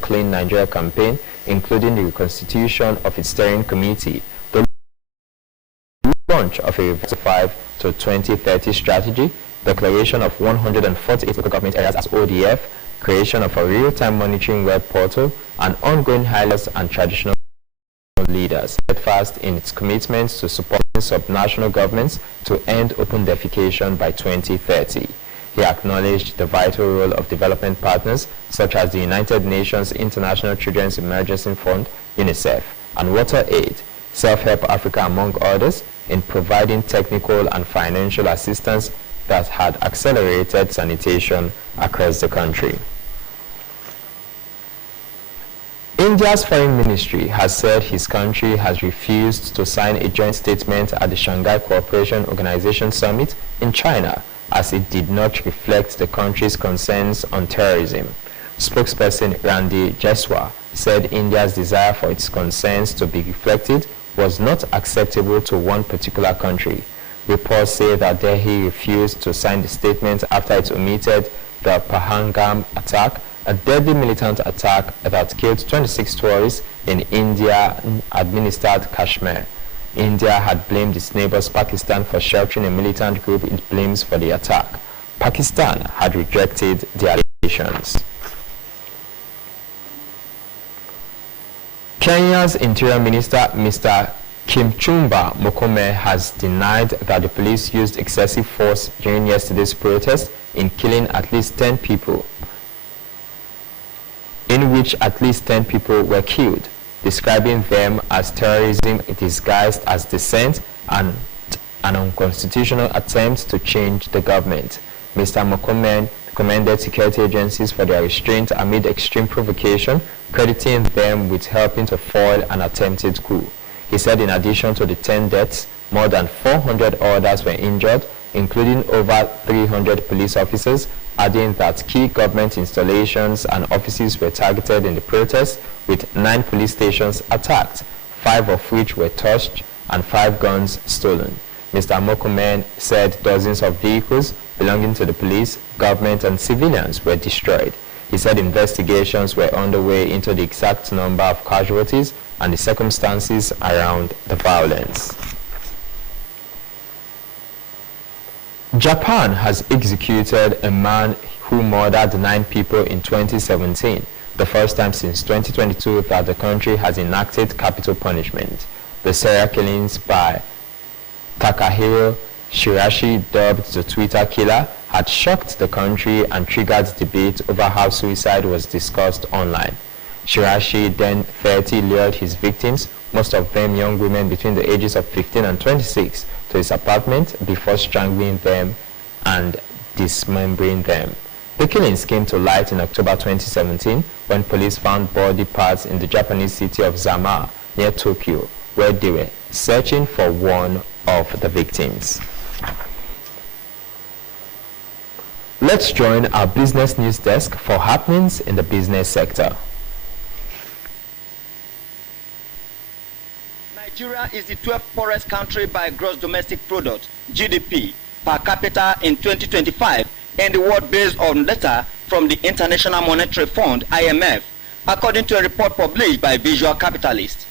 Clean Nigeria campaign, including the reconstitution of its steering committee, the launch of a 5 to 2030 strategy, declaration of 148 local government areas as ODF, creation of a real-time monitoring web portal, and ongoing highlights and traditional leaders, steadfast in its commitments to supporting subnational governments to end open defecation by 2030. He acknowledged the vital role of development partners such as the United Nations International Children's Emergency Fund, UNICEF, and WaterAid, Self-Help Africa among others, in providing technical and financial assistance that had accelerated sanitation across the country. India's foreign ministry has said his country has refused to sign a joint statement at the Shanghai Cooperation Organization Summit in China, as it did not reflect the country's concerns on terrorism. Spokesperson Randy Jeswa said India's desire for its concerns to be reflected was not acceptable to one particular country. Reports say that Delhi refused to sign the statement after it omitted the Pahalgam attack, a deadly militant attack that killed 26 tourists in India-administered Kashmir. India had blamed its neighbors Pakistan for sheltering a militant group it blames for the attack. Pakistan had rejected the allegations. Kenya's Interior Minister, Mr. Kipchumba Murkomen, has denied that the police used excessive force during yesterday's protest in killing at least 10 people, in which at least 10 people were killed, describing them as terrorism disguised as dissent and an unconstitutional attempt to change the government. Mr. Murkomen commended security agencies for their restraint amid extreme provocation, crediting them with helping to foil an attempted coup. He said in addition to the 10 deaths, more than 400 others were injured, including over 300 police officers, adding that key government installations and offices were targeted in the protest, with 9 police stations attacked, 5 of which were torched and 5 guns stolen. Mr. Murkomen said dozens of vehicles belonging to the police, government and civilians were destroyed. He said investigations were underway into the exact number of casualties and the circumstances around the violence. Japan has executed a man who murdered 9 people in 2017, the first time since 2022 that the country has enacted capital punishment. The serial killings by Takahiro Shirashi, dubbed the Twitter killer, had shocked the country and triggered debate over how suicide was discussed online. Shirashi, then 30, lured his victims, most of them young women between the ages of 15 and 26, to his apartment before strangling them and dismembering them. The killings came to light in October 2017 when police found body parts in the Japanese city of Zama, near Tokyo, where they were searching for one of the victims. Let's join our business news desk for happenings in the business sector. Nigeria is the 12th poorest country by gross domestic product, GDP, per capita in 2025 in the world based on data from the International Monetary Fund, IMF, according to a report published by Visual Capitalist.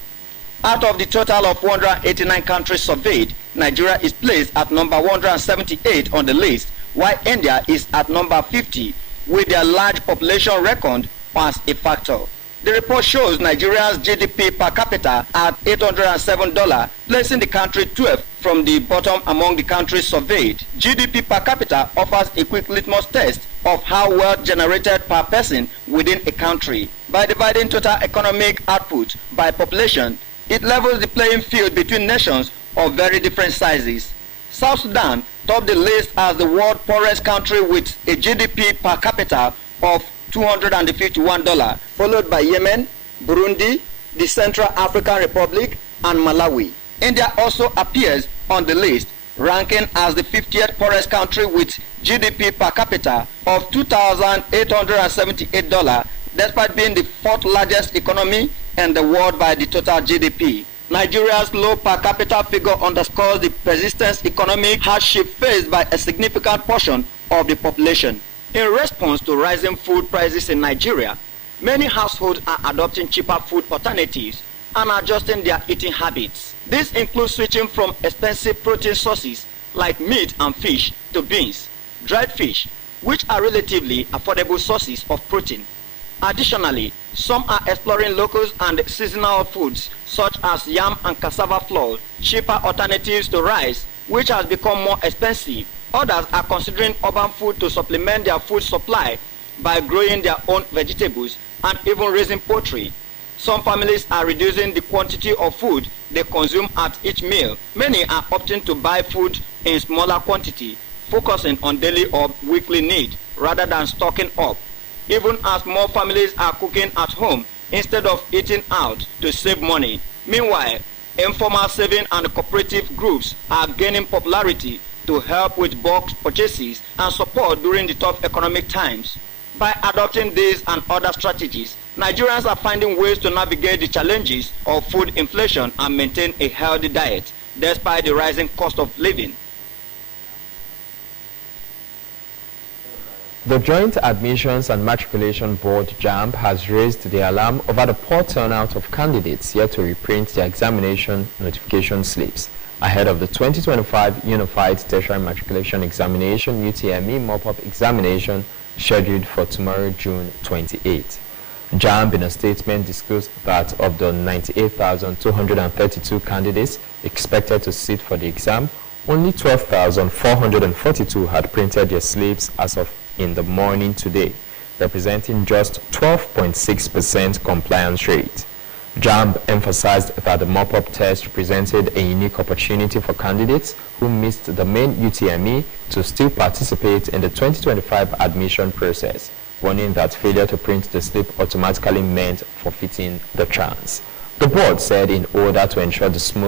Out of the total of 189 countries surveyed, Nigeria is placed at number 178 on the list, while India is at number 50, with their large population record as a factor. The report shows Nigeria's GDP per capita at $807, placing the country 12th from the bottom among the countries surveyed. GDP per capita offers a quick litmus test of how wealth generated per person within a country. By dividing total economic output by population, it levels the playing field between nations of very different sizes. South Sudan topped the list as the world's poorest country with a GDP per capita of $251, followed by Yemen, Burundi, the Central African Republic, and Malawi. India also appears on the list, ranking as the 50th poorest country with GDP per capita of $2,878, despite being the 4th largest economy in the world by the total GDP. Nigeria's low per capita figure underscores the persistent economic hardship faced by a significant portion of the population. In response to rising food prices in Nigeria, Many households are adopting cheaper food alternatives and adjusting their eating habits. This includes switching from expensive protein sources like meat and fish to beans, dried fish, which are relatively affordable sources of protein. Additionally, some are exploring local and seasonal foods such as yam and cassava flour, cheaper alternatives to rice, which has become more expensive. Others are considering urban food to supplement their food supply by growing their own vegetables and even raising poultry. Some families are reducing the quantity of food they consume at each meal. Many are opting to buy food in smaller quantity, focusing on daily or weekly need rather than stocking up. Even as more families are cooking at home instead of eating out to save money. Meanwhile, informal saving and cooperative groups are gaining popularity to help with bulk purchases and support during the tough economic times. By adopting these and other strategies, Nigerians are finding ways to navigate the challenges of food inflation and maintain a healthy diet despite the rising cost of living. The Joint Admissions and Matriculation Board (JAMB) has raised the alarm over the poor turnout of candidates yet to reprint their examination notification slips ahead of the 2025 Unified Tertiary Matriculation Examination (UTME) mop-up examination scheduled for tomorrow, June 28. JAMB, in a statement, disclosed that of the 98,232 candidates expected to sit for the exam, only 12,442 had printed their slips as of in the morning today, representing just 12.6% compliance rate. JAMB emphasized that the mop-up test represented a unique opportunity for candidates who missed the main UTME to still participate in the 2025 admission process, warning that failure to print the slip automatically meant forfeiting the chance. The board said in order to ensure the smooth